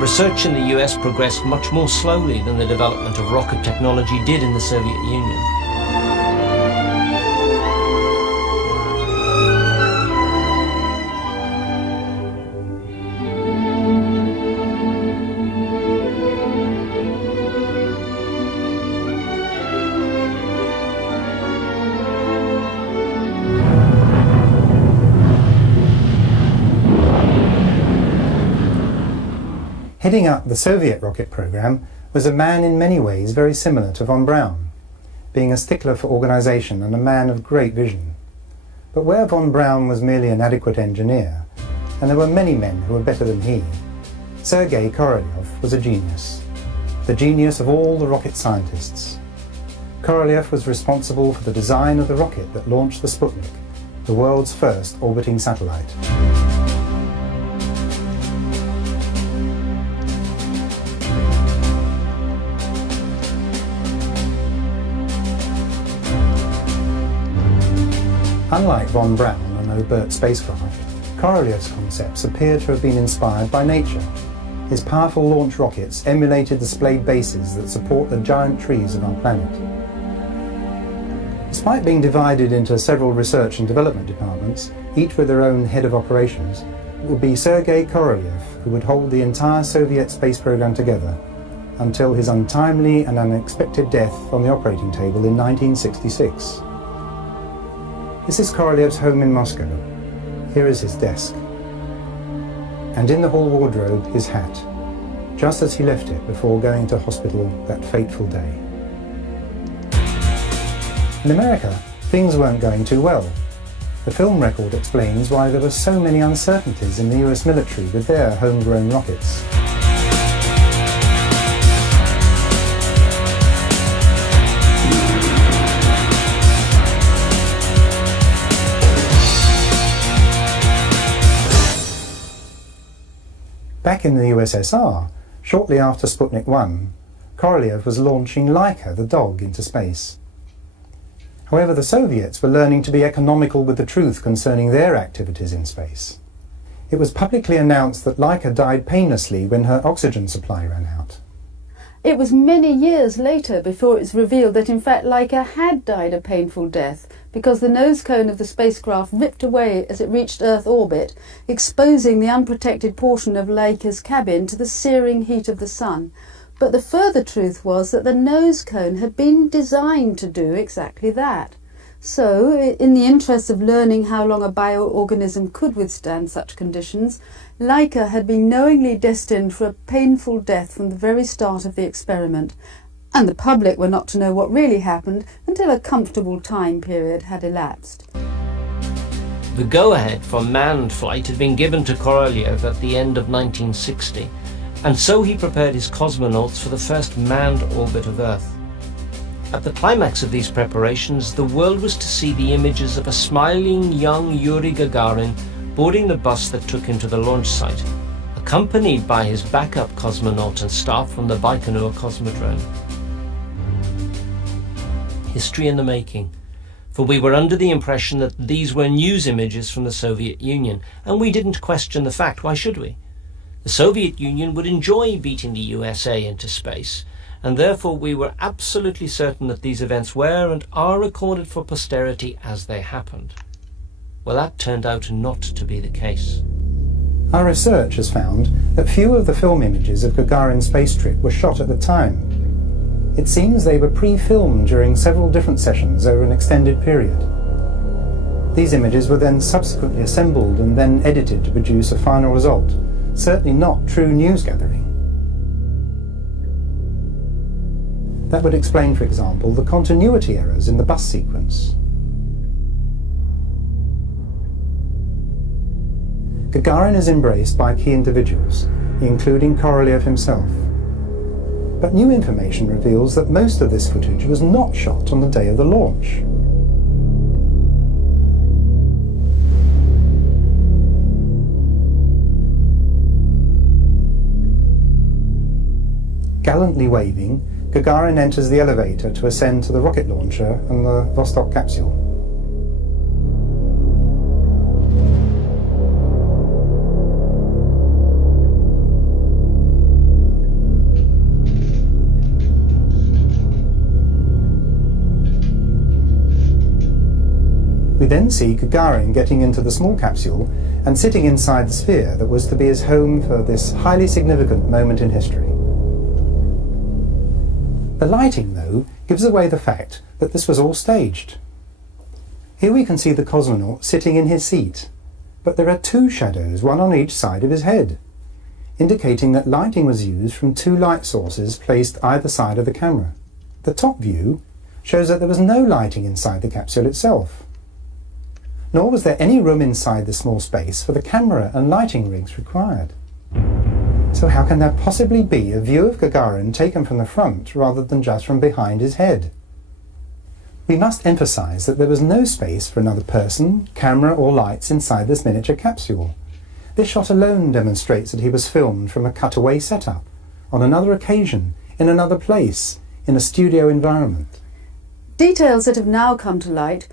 research in the US progressed much more slowly than the development of rocket technology did in the Soviet Union. Heading up the Soviet rocket program was a man in many ways very similar to von Braun, being a stickler for organisation and a man of great vision. But where von Braun was merely an adequate engineer, and there were many men who were better than he, Sergei Korolev was a genius, the genius of all the rocket scientists. Korolev was responsible for the design of the rocket that launched the Sputnik, the world's first orbiting satellite. Unlike von Braun and Obert spacecraft, Korolev's concepts appear to have been inspired by nature. His powerful launch rockets emulated the splayed bases that support the giant trees of our planet. Despite being divided into several research and development departments, each with their own head of operations, it would be Sergei Korolev who would hold the entire Soviet space program together until his untimely and unexpected death on the operating table in 1966. This is Korolev's home in Moscow. Here is his desk. And in the hall wardrobe, his hat, just as he left it before going to hospital that fateful day. In America, things weren't going too well. The film record explains why there were so many uncertainties in the US military with their homegrown rockets. Back in the USSR, shortly after Sputnik 1, Korolev was launching Laika, the dog, into space. However, the Soviets were learning to be economical with the truth concerning their activities in space. It was publicly announced that Laika died painlessly when her oxygen supply ran out. It was many years later before it was revealed that in fact Laika had died a painful death because the nose cone of the spacecraft ripped away as it reached Earth orbit, exposing the unprotected portion of Laika's cabin to the searing heat of the sun. But the further truth was that the nose cone had been designed to do exactly that. So, in the interest of learning how long a bioorganism could withstand such conditions, Laika had been knowingly destined for a painful death from the very start of the experiment, and the public were not to know what really happened until a comfortable time period had elapsed. The go-ahead for manned flight had been given to Korolev at the end of 1960, and so he prepared his cosmonauts for the first manned orbit of Earth. At the climax of these preparations, the world was to see the images of a smiling young Yuri Gagarin boarding the bus that took him to the launch site, accompanied by his backup cosmonaut and staff from the Baikonur Cosmodrome. History in the making, for we were under the impression that these were news images from the Soviet Union, and we didn't question the fact. Why should we? The Soviet Union would enjoy beating the USA into space, and therefore we were absolutely certain that these events were and are recorded for posterity as they happened. Well, that turned out not to be the case. Our research has found that few of the film images of Gagarin's space trip were shot at the time. It seems they were pre-filmed during several different sessions over an extended period. These images were then subsequently assembled and then edited to produce a final result, certainly not true news gathering. That would explain, for example, the continuity errors in the bus sequence. Gagarin is embraced by key individuals, including Korolev himself. But new information reveals that most of this footage was not shot on the day of the launch. Gallantly waving, Gagarin enters the elevator to ascend to the rocket launcher and the Vostok capsule. We then see Gagarin getting into the small capsule and sitting inside the sphere that was to be his home for this highly significant moment in history. The lighting, though, gives away the fact that this was all staged. Here we can see the cosmonaut sitting in his seat, but there are two shadows, one on each side of his head, indicating that lighting was used from two light sources placed either side of the camera. The top view shows that there was no lighting inside the capsule itself, nor was there any room inside the small space for the camera and lighting rigs required. So how can there possibly be a view of Gagarin taken from the front rather than just from behind his head? We must emphasize that there was no space for another person, camera or lights inside this miniature capsule. This shot alone demonstrates that he was filmed from a cutaway setup, on another occasion, in another place, in a studio environment. Details that have now come to light